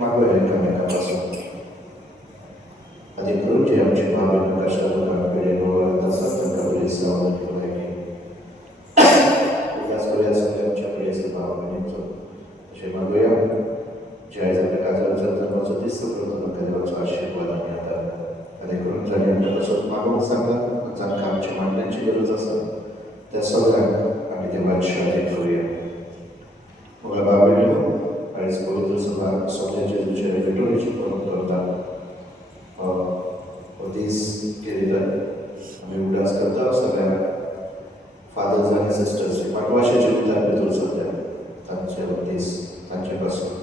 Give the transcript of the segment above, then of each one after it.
मागं एकमेकापासून अधिक करून जे आमची भावना कशाला पिढी गोळा तसंच त्यांना पोलीस लावून ठेवलं आहे त्याच वेळेस आमच्या पिढीचं भाव बहिणीचं असे मागूया जे आहे आपल्या काजाचं जन्माचं दिसतं करतो नका देवाचा आशीर्वाद आम्ही आता अधिक करून झाले आमच्यापासून मागून सांगा जर आमची मांडण्याची गरज असेल त्या सगळ्या आम्ही देवाची अधिक करूया मला बाबा als Bundesrat sowjetische Republik Portugal Odis केलेला आम्ही उल्हास करतो सगळ्या फादर्स आणि सिस्टर्स पाठवाशाचे विद्यार्थी दूर सध्या त्यांच्या वतीस त्यांच्यापासून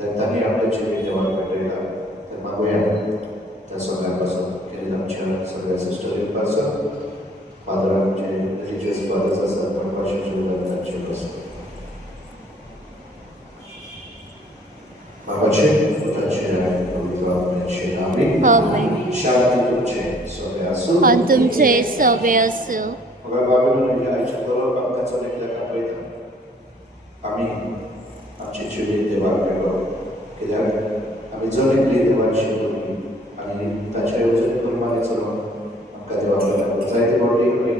जर त्यांनी आपल्या चिन्ह देवाण भेटलेला तर मागूया त्या सगळ्यापासून केलेल्या आमच्या सगळ्या सिस्टरीपासून फादर आमचे रिलिजियस फादर्स असतात पाठवाशाचे विद्यार्थी त्यांच्यापासून Pace, plăcerea lui Doamne și Amin. Amin. Și atunci să veasă. Atunci să veasă. Probabil aici doar am cățărit de capătă. Amin. Am ce cele de oameni lor. Că de am izolat de oameni și lor. Ani tace eu de urmare să lor. Am că de oameni lor. Țai de vorbire.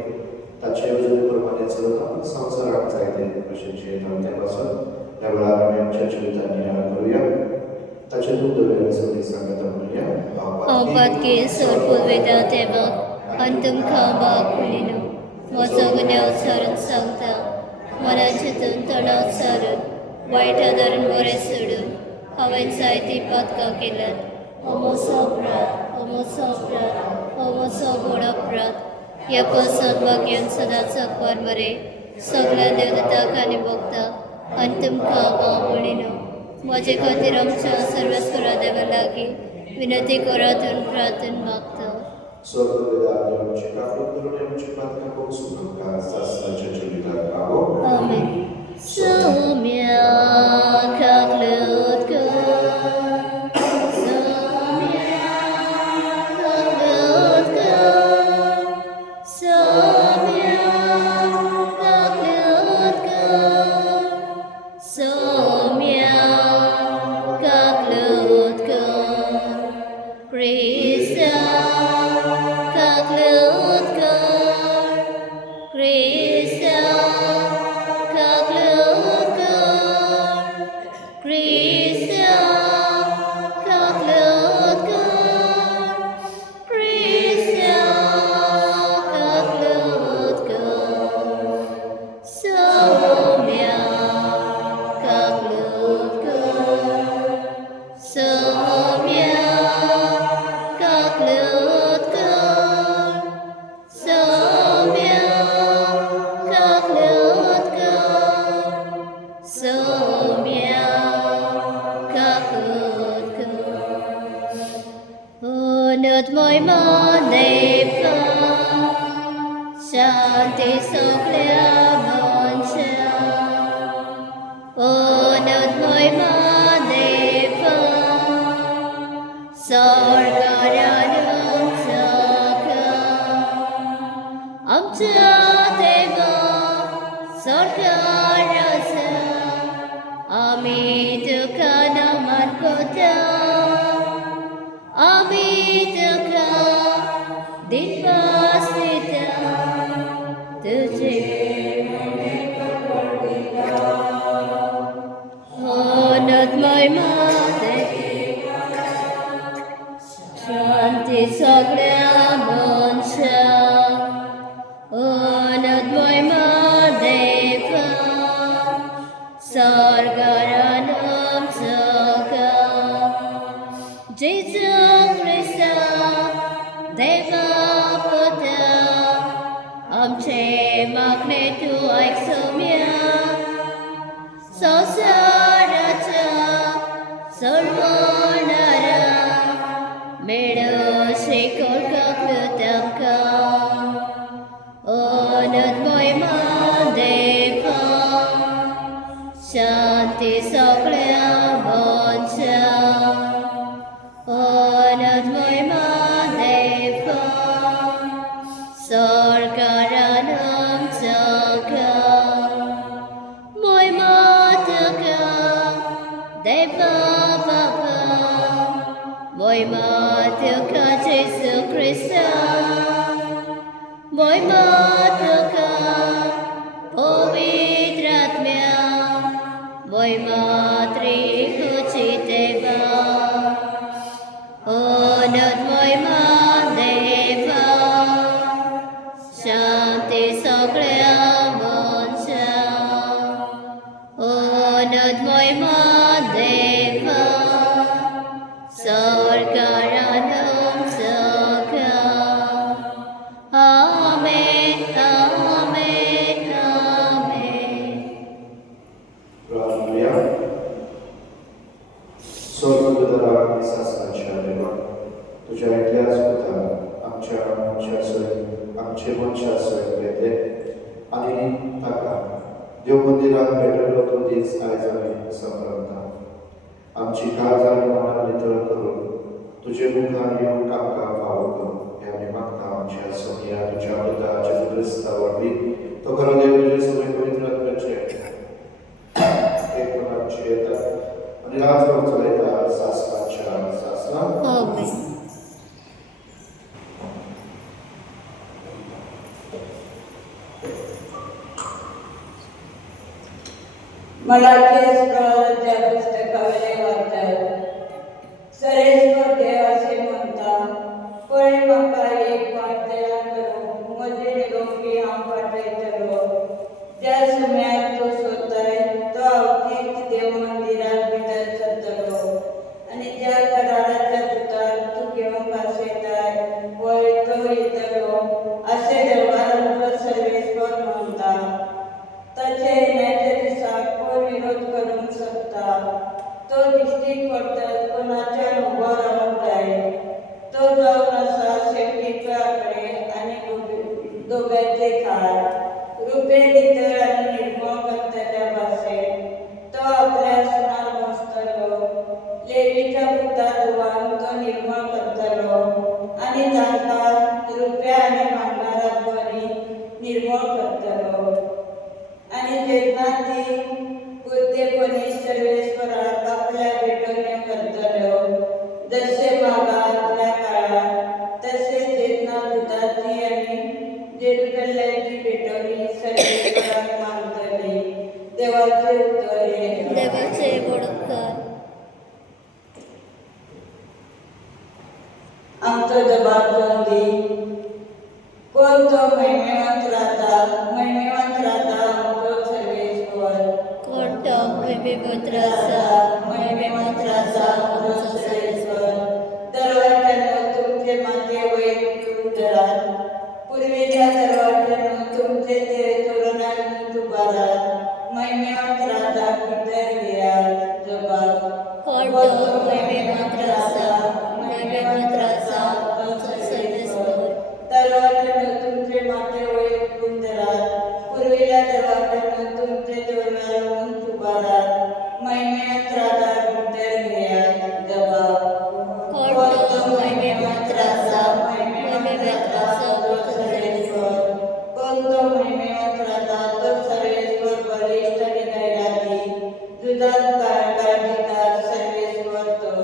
Tace eu de urmare să lor. Sau să ram țai de așa ce de pasă. Evaluarea mea ceea ce uitania căruia, tace nu dovește să ne sangătămânia, Apatke sorpul vedateva, antum kaba kulinu, mozogneu saran sangta, manachetun tanav saran, waitadaran boresudun, haven saiti patka kelan, homosobodaprat, yapasan bagyan sadatsa parmare, सगळ्या देवदत्ता आणि भक्ता अंतिम कामावळीनं माझे खातीर आमच्या सर्वस्वरा देवा लागी विनंती करातून प्रार्थना मागता आमेन Soumya कागलत Shanti Sokhya Bhansha Onat Moima Deva Sarkaranam Sakha Amcha Deva Sarkarasa Amitukha Namarkota Amitukha Dipasita Honat my mother Shanti Sokhya Bhansha Honat my mother Sarkaranam Sakha Jesus Christa Deva Amche magne tu aksomya Sosaracha Sarvanara Medo Shikolka Plutamka Onat Moima Deva Shanti Sokhya Bhansha Onat Moima Deva Sarkaranam Sakha Moima Taka Deva Baba Moimatuka Jesu Krista, Moimatuka Povitratmya, Moimatri Kuchiteva, Onat Moimadeva, Shanti Saklaya Monsha, Onat Moimadeva, Sarkaranam Sakha. Amen, amen, amen. Hallelujah. Sorgudara Sasacha Deva, तुझ्या ऐकल्यास होता आमचे वंशास भेटले आणि ताका देव मंदिरात भेटलो तो दीस आयज आमी संपता आमची काळजां मनां नितळ करून तुझे मुखार येवंक आमकां फावो कर हे आमी मागता आमच्या सोनिया तुझ्या पुताच्या क्रिस्ता वरवीं तो खरो देव तुजे सगळे पवित्र आत्म्याचे एक मनाची येता आणि राजभर चलयता सासवाच्या सासवा Amen. मलाखीस प्रवृत्त्या पुस्तकावले वाचतात सरेश्वर देव असे म्हणता पण म्हाका एक पाठ तयार करूंक म्हजे निरोगी हांव पाठयतलो ज्या सुम्याक तूं सोदताय तो अवतीच देव मंदिरांत भितर सरतलो आनी ज्या कराराच्या पुताक तूं घेवंक आसयताय पळय तो येतलो अशें देवारांचो सर्वेस्वर म्हणटा ताचे येण्याच्या दिसाक कोण विरोध करूंक शकता तो दिश्टी पडटत कोणाच्या उबो रावंक जाय तो जावन आसा शेपटीच्या कडेन आनी दोगांचे खाड रुपे नितळ आनी निर्मळ करतल्या भाशेन तो आपल्या सुनार बसतलो लेवीच्या पुता धुवान तो निर्मळ करतलो आनी तांकां रुप्या आनी भांगारा बरी निर्मळ करतलो आणि जेन्ना ती बुद्धेपणी सर्वेश्वराक आपल्या भेटोवण्यो करतल्यो जशे मागांतल्या काळात तशें जेन्ना दुदाची आनी जेरुसलेमची भेटोवणी सर्वेश्वराक मागतली देवाचे उत्तर हे देवाचे बडोदकार आमचो जबाब जावन दी कोण तो महिमेवंत राता आमचो सर्वेश्वर कोणतो महिमेवंत आसा महिमेवंत राता आमचो सर्वेश्वर दरवाज्यान तुमचे माथे वयर घेऊन धरात पूर्वेच्या दरवाज्यान तुमचे ते तोरणांनी उबारात महिमेवंत राता भितर घेयात जबाब कोणतो महिमेवंत आसा आमचो सर्वेस्वर दरवाज्यान तुमचे माथे वयर घेऊन धरात पूर्वेच्या दरवाज्यान तुमचे तोरणां उंच उबारात महिमेवंत राता भितर घेयात जबाब कोणतो महिमेवंत आसा आमचो सर्वेस्वर कोणतो महिमेवंत राता तो सर्वेश्वर बलिष्ठ आनी धैर्याची जुदात काळजीदार सर्वेश्वर तो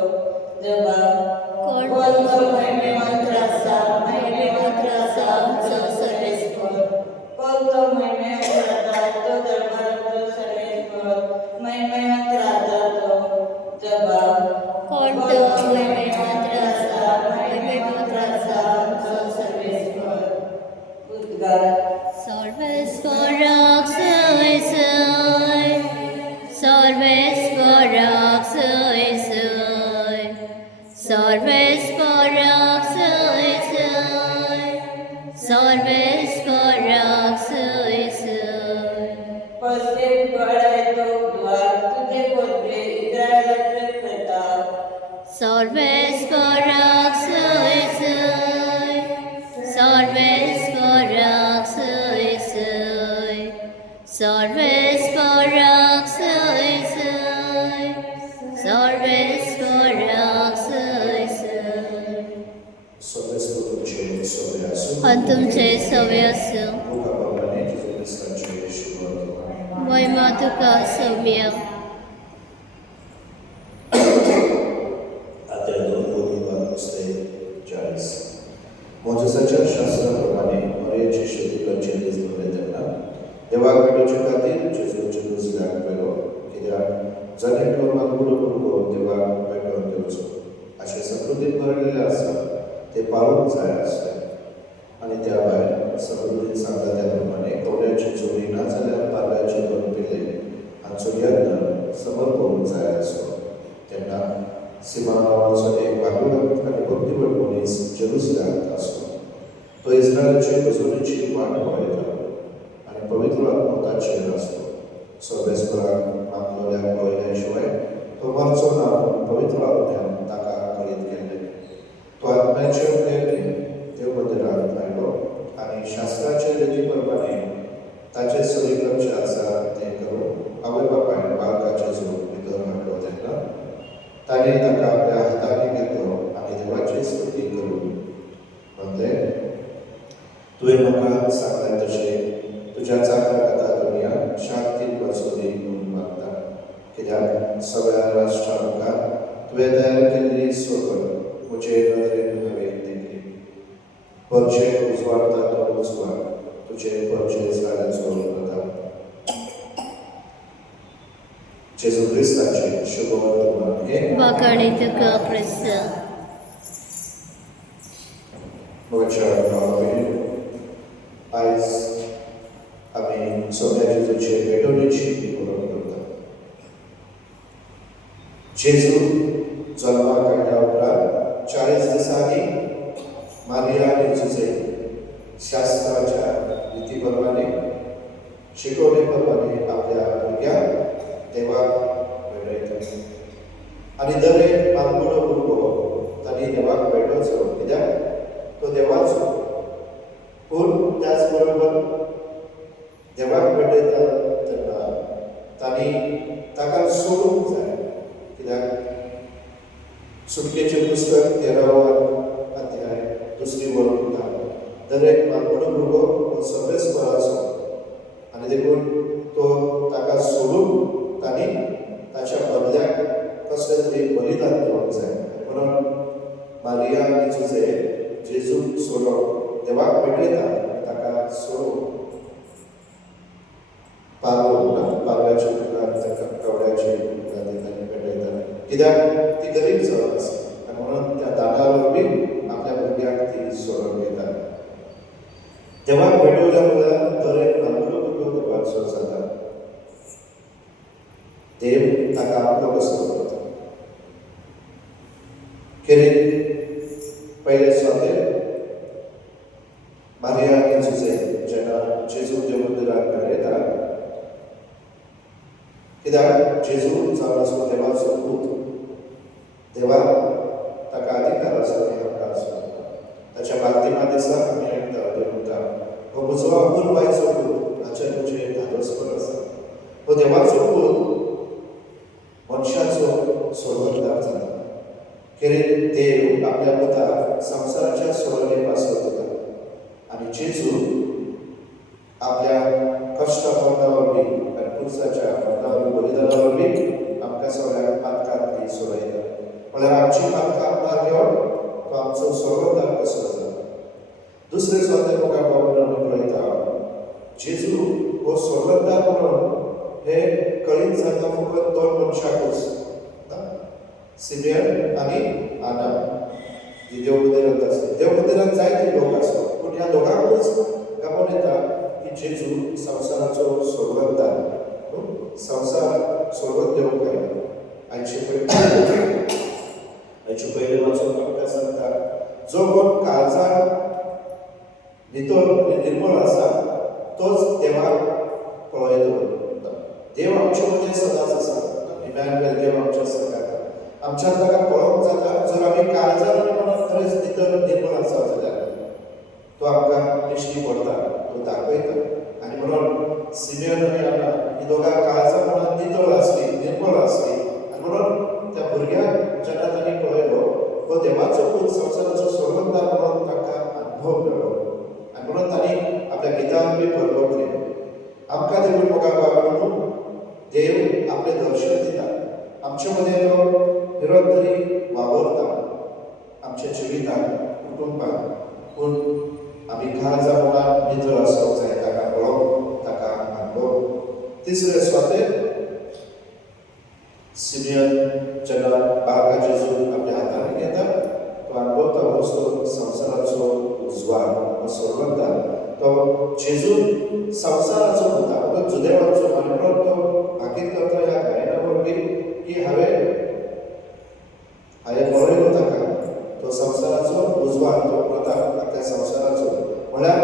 जबाब कोणतो महिमेवंत आसा आमचो सर्वेस्वर कोणतो महिमेवंत राता तो दरबाराचो सर्वेश्वर महिमेवंत राता तो जबाब कोणतो महिमेवंत आसा आमचो सर्वेश्वर उद्गार सर्वेस्वराक सय सय सर्वेस्वराक सय सय सर्वेस्वराक सय सय सर्वेस्वराक सय सय पश्चिम गोडायचो द्वार तुझे कोणते इस्रायलाचे प्रताप सर्वेस्वराक सय सय सर्वेस्वराक सय सय सर्वेस्वराक सय सय सर्वेस्वराक सय सय Sobrescutuje sobre a sua तुमचे सवय आसूं Boga Pawlanie, Jezu Chrysta, Ciebie siłą. महिमा तुका सौम्य A te domy मोसाच्या शास्त्राप्रमाणे मरेची शुद्धी करचे दीस भरले तेन्ना देवाक भेटोवचे खातीर जेजूचे दीस लागलो कित्याक जनेकलो मागुडो भुरगो देवाक भेटोवन दिवचो अशें समृद्धीन बरयलेलें आसा ते पाळूंक जाय आसलें आनी त्या भायर समृद्धीन सांगता त्या प्रमाणे कवड्याची चोरी ना जाल्यार पारव्याचे दोन पिल्ले हांचो यत्न समर्पवूंक जाय आसलो तेन्ना सिमोन नांवाचो एक वागूड आनी भक्तिवट मनीस जेरुसलेमांत आसलो तो इस्रायलाची गजोनीची वाट पळयतालो आनी पवित्र आत्मो ताचेर आसलो सोबेस्पराक मागलोल्याक पळयल्या शिवाय तो मरचो ना पवित्र आत्म्यान ताका कळीत केल्लें तो आत्म्याचे प्रेरणेन देव मंदिरांत आयलो आनी शास्त्राचे रिती प्रमाणे ताचे सरी करचे आसा तें करून आवय बापायन बाळकाचे जोड भितर हाडलो तेन्ना ताणें ताका आपल्या हातांनी घेतलो आनी देवाची स्तुती करून म्हणलें तुवें म्हाका सांगलें तशें तुज्या चाकराक आतां दुनिया शांतीन वचूं दी म्हूण मागता कित्याक सगळ्या राष्ट्रांक तुवें तयार केल्ली सोबत म्हजे नदरेन हांवें देखली परचे उजवाडटा तो उजवाड तुजे परचे जाल्याचो प्रताप जेजू क्रिस्ताचे शुभ वर्तमान हे वाकाणी तुका प्रसा म्हज्या भावांनी आयज आमी सगळ्या जेजूचे भेटोवणेची परब करता जेजू जल्माक आयल्या उपरांत 40 दिसांनी मारिया आनी जुजे शास्त्राच्या रिती प्रमाणे शिकवणे प्रमाणे आपल्या भुरग्यांक देवाक भेटयता आनी दर एक मानकुडो भुरगो तांणी देवाक भेटोवचो कित्याक तो देवाचो पूण त्याच बरोबर देवाक भेटयता तेन्ना तांणी ताका सोडूंक जाय कित्याक सुटकेचें पुस्तक 13 अध्याय 2 वळ म्हणटा दर एक मानकुडो भुरगो सर्वेस्पराचो आनी देखून तो ताका सोडून तांणी ताच्या बदल्याक कसलें तरी बलिदान दिवंक जाय म्हणून मारिया आनी जुजे जेजूक सोडून देवाक भेटयता आनी ताका सोडून पारव्याच्या फुलांक ताका कवड्याची फुलां दितालीं भेटयतालीं कित्याक ती गरीब जावन आसा आनी म्हणून त्या दाना वरवीं आपल्या भुरग्यांक ती सोडून घेता देवाक भेटवल्या मुखार दर एक मानकुडो भुरगो देवाचो जाता देव ताका आपलो कसो करता खेरीत पयले स्वातेर मारिया आनी जुजे जेन्ना जेजू देव मंदिरांत भेटयता कित्याक जेजू जावन आसूं देवाचो पूत देवाक ताका अधिकार आसा आनी हक्क आसा ताच्या बाप्तिमा दिसा आमी आयकता देव म्हणटा हो म्हजो अपुरबायचो पूत हाचे तुजे धादोसपण आसा हो देवाचो पूत मनशाचो सोडवणदार जाता खेरीत देव आपल्या पुताक संवसाराच्या सोडवणे पासून दिता आनी जेजू आपल्या कश्ट मरणा वरवीं आनी क्रुसाच्या मरणा वरवीं बलिदाना वरवीं आमकां सगळ्यांक पातकांतली सोडयता म्हळ्यार आमची पातकां आपणाक घेवन तो आमचो सोडवणदार कसो जाता दुसरे स्वातेर मुखार पावून आमी पळयता जेजू हो सोडवणदार म्हणून हे कळीत जाता फकत 2 मनशांकूच सिमियन आनी आना जी देव मंदिरांत आसली देव मंदिरांत जायते लोक आसतात पूण ह्या दोगांकूच गाबोन येता की जेजू संवसाराचो सोडवणदार संवसार सोडवून दिवंक आयला आयचे पयले वाचून आमकां सांगता जो कोण काळजाक नितळ निर्मळ आसा तोच देवाक पळयलो देव आमचे मदें सदांच आसा इमॅन्युएल देव आमच्या सगांत आमच्यान ताका पळोवंक जाता जर आमी काळजान आनी मनान खरेंच नितळ निर्मळ आसा जाल्यार तो आमकां दिश्टी पडटा तो दाखयता आनी म्हणून सिमियन आनी आना ही दोगां काळजा मनान नितळ आसली निर्मळ आसली आनी म्हणून त्या भुरग्याक जेन्ना तांणी पळयलो तो देवाचो पूत संवसाराचो सोडवणदार म्हणून ताका अनुभव मेळ्ळो आनी म्हणून तांणी आपल्या गितान बी परगटलें आमकां देखून मोगाळ बाबा देव आपले दर्शन दिता आमचे मदें तो निरंतरी वावरता आमच्या जिवितांत कुटुंबांत पूण आमी घरा जावना भितर आसोंक जाय ताका पळोवप ताका अनुभव. तिसरे स्वातेर सिमियन जेन्ना बाळका जेजू आपल्या हातान घेता तो अनुभवता वचून संवसाराचो उजवाड सोडवता. तो जेजू संवसाराचो भुता तो जुदेवाचो म्हणून तो भाकीत करता ह्या गायना वरवीं की हांवें पळयलो ताका तो संवसाराचो उजवाड तो प्रताप आपल्या संवसाराचो म्हळ्यार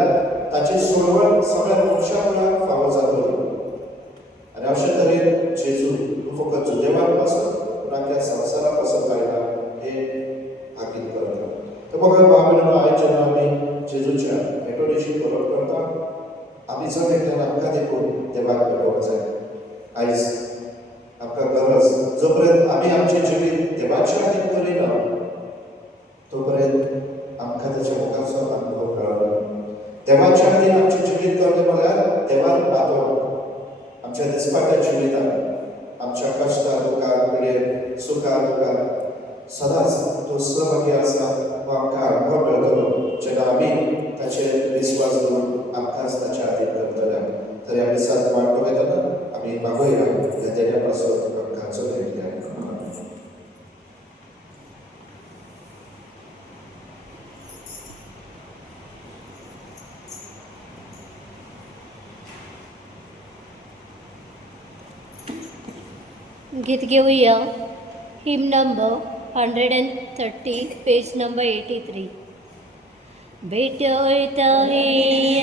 ताची सोडवण सगळ्या मनशां मुळाक फावो जातली. आनी अशे तरेन जेजू फकत जुदेवाक पासून पूण आपल्या संवसारा पासून लायला हे भाकीत करता. तर म्हाका भाव भयणीनो आयज जेन्ना आमी जेजूच्या एटोडेशी परब करता आमी सगळे एकल्यान आमकां देखून देवाक भेटोवंक जाय. आयज आमकां गरज जो पर्यंत आमी आमचें जिवीत देवाच्या खातीर करिना तो पर्यंत आमकां ताच्या मुखाचो अनुभव कळना. देवाच्या खातीर आमचें जिवीत करचें म्हळ्यार देवाक पातोवप आमच्या दिसपाट्या जिवितांत आमच्या कश्टा दुखार पिडेर सुखार दुखार सदांच तो सहभागी आसा हो आमकां अनुभव मेळटलो जेन्ना आमी ताचेर विस्वास दवरून आमकांच ताच्या खातीर करतले. तरी आमी सात वाटतो वयतना आमी मागोया ह्या देण्या पासून आमकां चलयतले. गीत घेऊया. हिम नंबर 130 पेज नंबर 83. भेटवता हे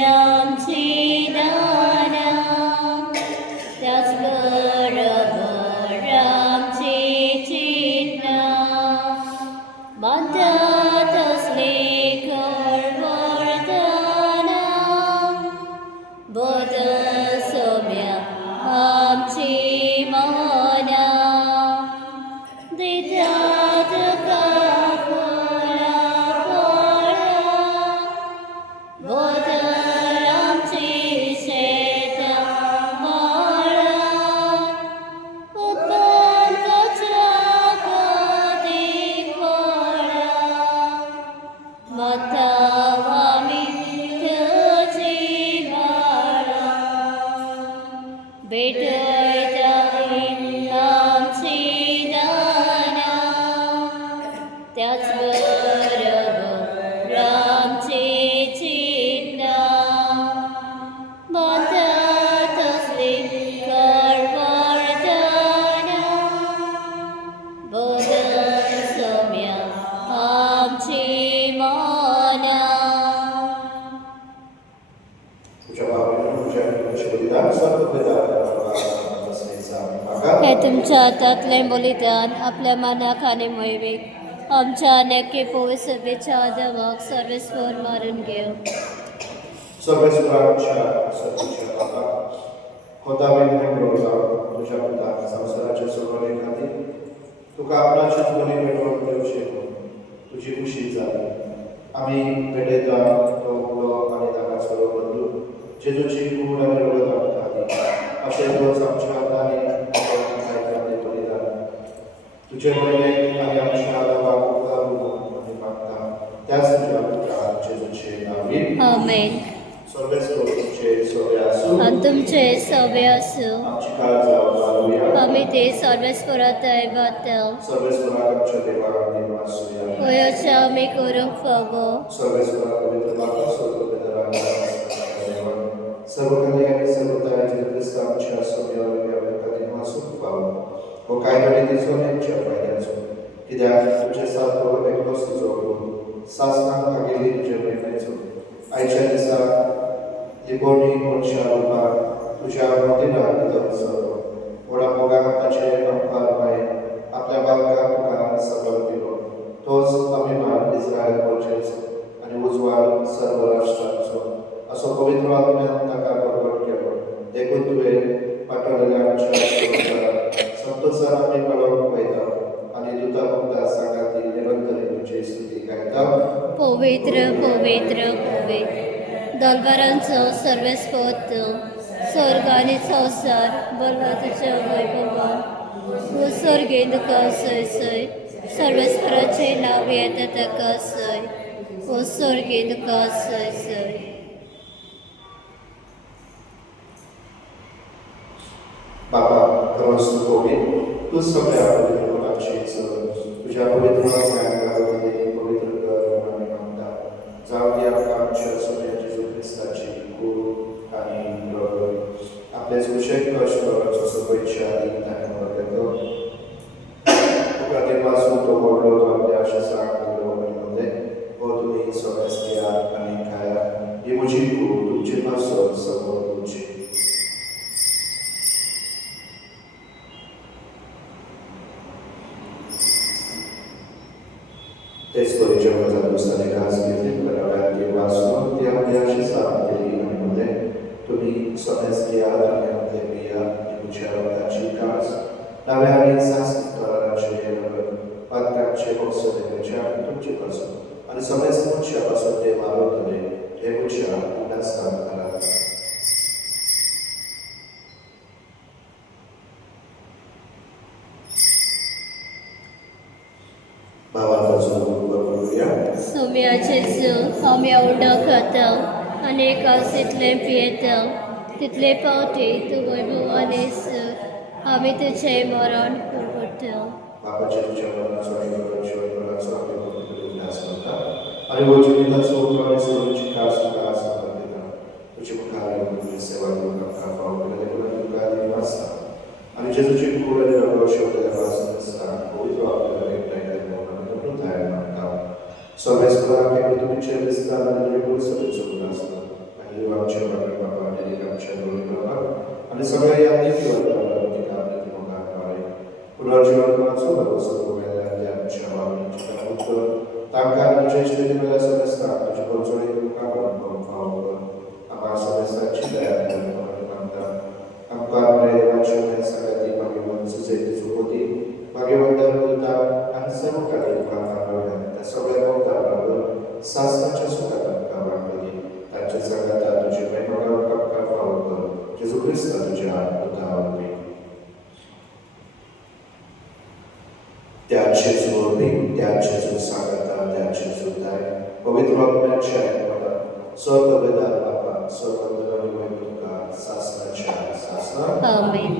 आमची दाना त्याचबरोबर आमचे चिन्ह बांधत असले कळवळताना बदल सोम्या आमची माना देतात का फळा बदल आमची शेत माळा उत्पन्न कचरा कधी फळा मताव आम्ही तुझी बाळा भेटत आमची दाना त्याचबरोबर आमचे चिन्ह बांधत असले कळवळताना बदल सोम्या आमची माना. तुझ्या भावाने तुझ्या बलिदान सर्व हे तुमच्या हातातले बलिदान आपल्या मनाक आनी मोहिमेक आमच्या अनेके पवित्र सभेच्या देवाक सर्वेस्वर मारून घेऊ. सर्वेश्वराच्या सर्वेच्या बाबा खोदावेन मेळोवता तुझ्या पुताक संवसाराच्या सोडवणे खातीर तुका आपणाचेच बली मेळोवन दिवचे तुजी खुशी जाली. आमी भेटयता तो उलो आनी ताका सरो बदलून जेजूची कूड आनी रगत आमकां दी. अशें रोज आमच्या हातांनी बलिदान तुजे बळयेक आनी आमच्या देवाक उदारून मागता त्याच तुज्या पुत्राक जेजूचे नांवीन आमेन. सर्वेस्वर तुमचे सोबे आसूं आनी तुमचे सवे आसूं आमची काळजी घालुया. आमी ते सर्वेस्वरात बाता सर्वेश्वराक आमच्या देवाक दिवासूया. वयाच्या आमी करूंक फावो सर्वेश्वराक पवित्र बाबा सर्वपितराक सर्व कन्या सर्व तयाचे क्रिस्त आमच्या सोब्यावर दिवासूक पावो. हो कायदो दिसो नेमच्या फायद्याचो कित्याक तुजे साथ एकलोच तुजो सासनाक खागेली तुजे प्रेमेचो आयच्या दिसा ही कोणी मनशां रुपाक तुज्या मदिराक दवरचो. व्हडा मोगाक ताचे नंपार माय आपल्या बाळकाक तुका सबळ दिलो. तोच अभिमान इस्रायल गोंयचेचो आनी उजवाड सर्व राष्ट्रांचो असो पवित्र आत्म्यान ताका प्रकट केलो. देखून तुवें पाठवलेल्या आमच्या संतोषान आमी कळोवंक वयता आनी दुता मुक्ता सांगाती निरंतर तुजी स्तुती गायता. पवित्र पवित्र पवित्र दरबारांचो सर्वेस्पोत स्वर्ग आनी संवसार बरवा तुज्या वैभवान सर्गेंत तुका सय सय सर्वेस्पराचें नांव येता ताका सय Ossorgi tuka soy. बाबा खरंच तू पवित्र तू सगळ्या पवित्र मुलांचीच तुझ्या पवित्र अंगावरती पवित्र कर आणि म्हणता जाऊ दे आमच्या सगळ्या जेजू ख्रिस्ताची खूप आणि आपले सुशेष कष्ट सगळ्याच्या अधिक प्रतिपासून तो बोललो तो आपल्या अशा सांगमध्ये हो तुम्ही स्वतःच आणि काय ही मुझी तुमची पासून समोर तुमची तेच परिचय माझा दुसऱ्याने घास घेतले कराव्या देवासून ते आपल्या अशी सांगते तुम्ही स्वतःच घ्या आणि आपले बिया तुमच्या रक्ताची घास नव्या आणि संस्काराचे पात्रांचे औषधाच्या तुमची पासून आणि समस्त मनुष्यापासून ते मालवतले हे मुख्य उदासन करा सोम्याचे आम्ही खाता अनेक तिथले पियेता तिथले पावते तू वैभवानेस आम्ही तुझे मरण करतो बाबाच्या विचारांचा आणि वचनिताचा उपयोग सर्वांची खास खास तुझी कार्य सेवा आणि जेजूची खूप Sovrespărat pe Duhul cel Sfânt, ale lui să le țărunească. Ani luamce Baba Baba, ale luamce lui Baba, ale să vă ia de fiul de la Duhul de Mocare. Până la ziua de la țară, o să vă vedea de ceva mici, dar că tancare ducește de la să le sta, deci conțolei de Mocare, nu vom facă. Am să le sta ce de aia de Mocare. Am care de la cel mai săratic, Maghion să se dezupotim, Maghion de la ani să nu care de la सगळ्या भक्तांवर सासनाच्या सुखात कामामध्ये त्यांच्या जगात तुझे महिन्यावर पक्का पावकर जेजू ख्रिस्त तुझ्या उदाहरणे त्याचे जोडणे त्याचे जो सांगता त्याचे सुद्धाय पवित्र आपल्याच्या मला स्वतःबद्दल बापा सर्वंतर वैभवका सासनाच्या सासना आमेन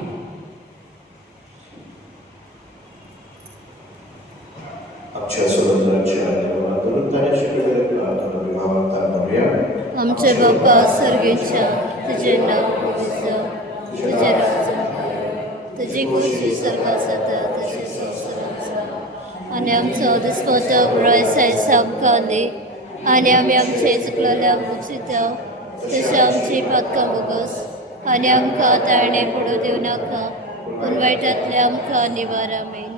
आमचे बाप्पा सर्गेच्या तुझे नाव तुझे राज तुझी खुशी सर्वात जाता तुझे संसाराचा आणि आमचं दिसपत उरायसायचं आमकां दे आणि आम्ही आमचे चुकलेल्या मुक्षिता तशें आमची पातकां बोगस आणि आमकां ताळणे पडू दिवं नाका पूण वायटांतले आमकां निवार आमेन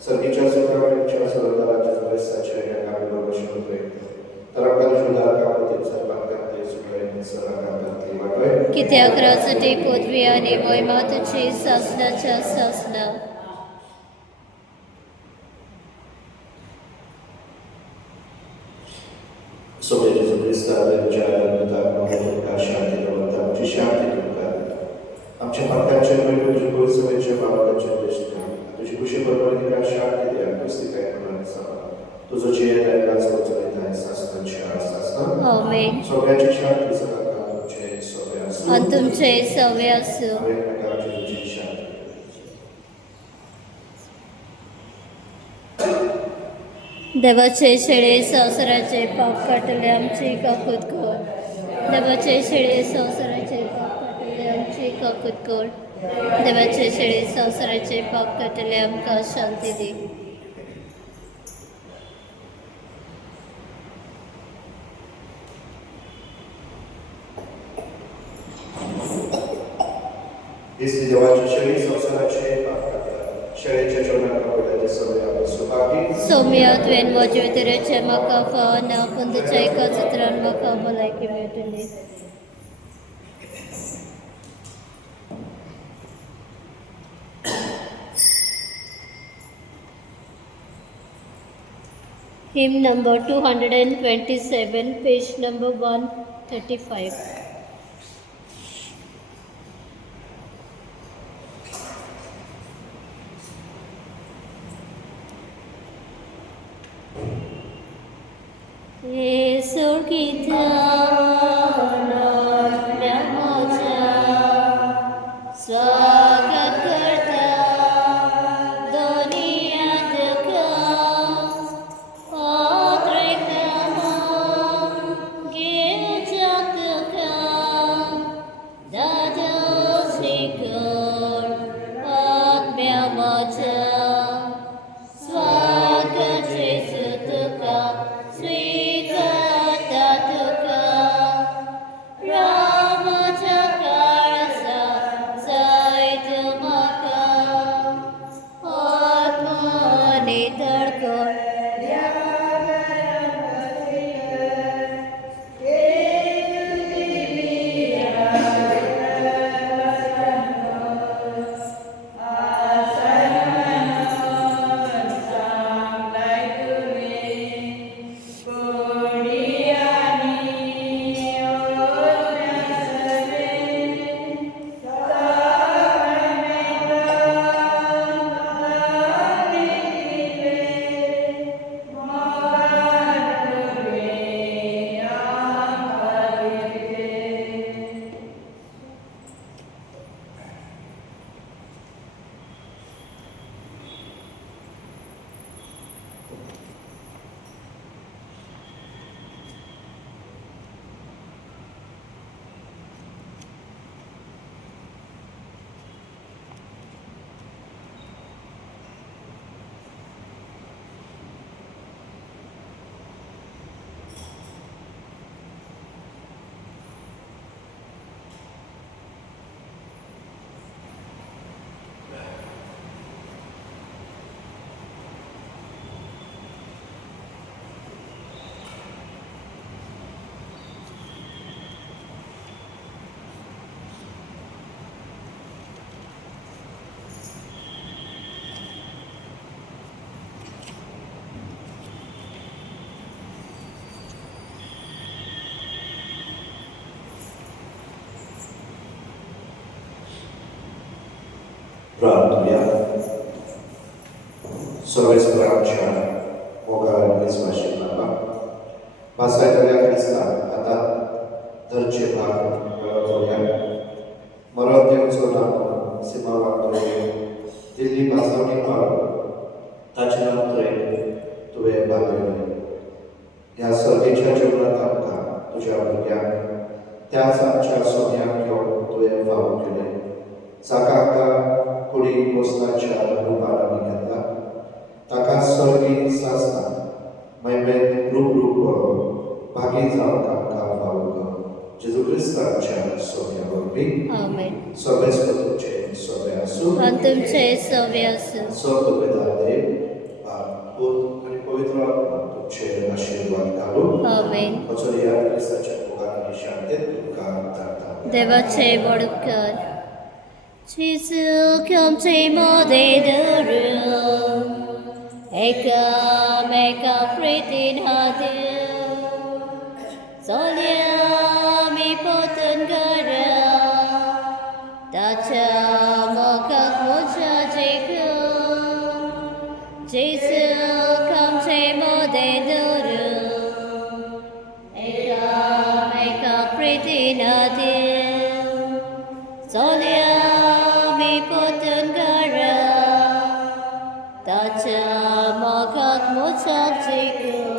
सर्गीच्या सुखावळीच्या सर्वदाराच्या सुरेसाच्या या गावीवर होतोय तर आपल्या जुदार कामातील सर्वात घातले सुखावळी सर्वात वाटोय कित्याक राजटी पदवी आणि महिमा तुझी सासनाच्या सासना sobre Jesus Cristo, शांती आमची शांती आमच्या पात्याच्या तुझी गोष्ट बाबाच्या दृष्टी तुझी खुशी बरोबर शांती द्या नुसती काय तुझं जे आहे आमेन सगळ्याची शांती तुमचे सगळे आणि तुमचे सवय असो देवाचे शेळे संसाराचे पाप काटले आमची काकूत कर देवाचे शेळे संसाराचे पाप काटले आमची काकूत कर देवाचे शेळे संसाराचे पाप काटले आमकां शांती दी Este देवाचे शेळे संसाराचे पाप काटले शेळेच्या जेवणाच्या सवय सुभागी सौम्या तुवें म्हजे तरेचे म्हाका फावना पूण तुज्या एका चित्रान म्हाका भलायकी मेळटली Hymn number 227, page number 135. स्वागत करता दोन्ही तुका अद्रिक्तमा घेवच्या तुका दादा श्रीकर आत्म्या माझ्या स्वागत जेसू तुका स्वीकारता तुका रामाच्या काळसा जायत म्हाका आत्माने तडकड प्रार्थूया. सर्वेश्वराच्या मोगाळ विश्वासी बाबा भासायतल्या क्रिस्ताक आता धरचे भाग कळवया मरण देवचो नाम सीमा वागतोय दिल्ली भासावणी पाव ताचे नंतर तुवें भागयले ह्या सर्वेच्या जीवनात आमकां तुज्या भुरग्यांक त्याच आमच्या सोन्याक घेवन तुवें फावो केले जाका कुडी पोस्ताच्या रुपान आमी घेतला ताका सर्गी सासनात मैमेत रूप भागी जावंक आमकां फावो कर जेजू क्रिस्ताच्या सोन्या वरवीं आमेन. सर्वेस्व तुमचे सोबे आसूं आणि तुमचे सव्य आसूं. सर्व पिता देव पूत आनी पवित्र आत्मा तुमचे आशीर्वाद घालून आमेन. वचून ह्या क्रिस्ताच्या मोगाळ आनी शांतेत तुमकां धाडटा. देवाचे बडकर Jesu आमचे मोदे धरून एकामेका प्रितीन हातीव चलया आमी पोतून घरा ताच्या मोगाक मोच्या जिखून Jesu आमचे मोदे धरून एकामेका प्रितीन हातीव चलया पोतून घरा ताच्या मोगाक मोचाक जिखून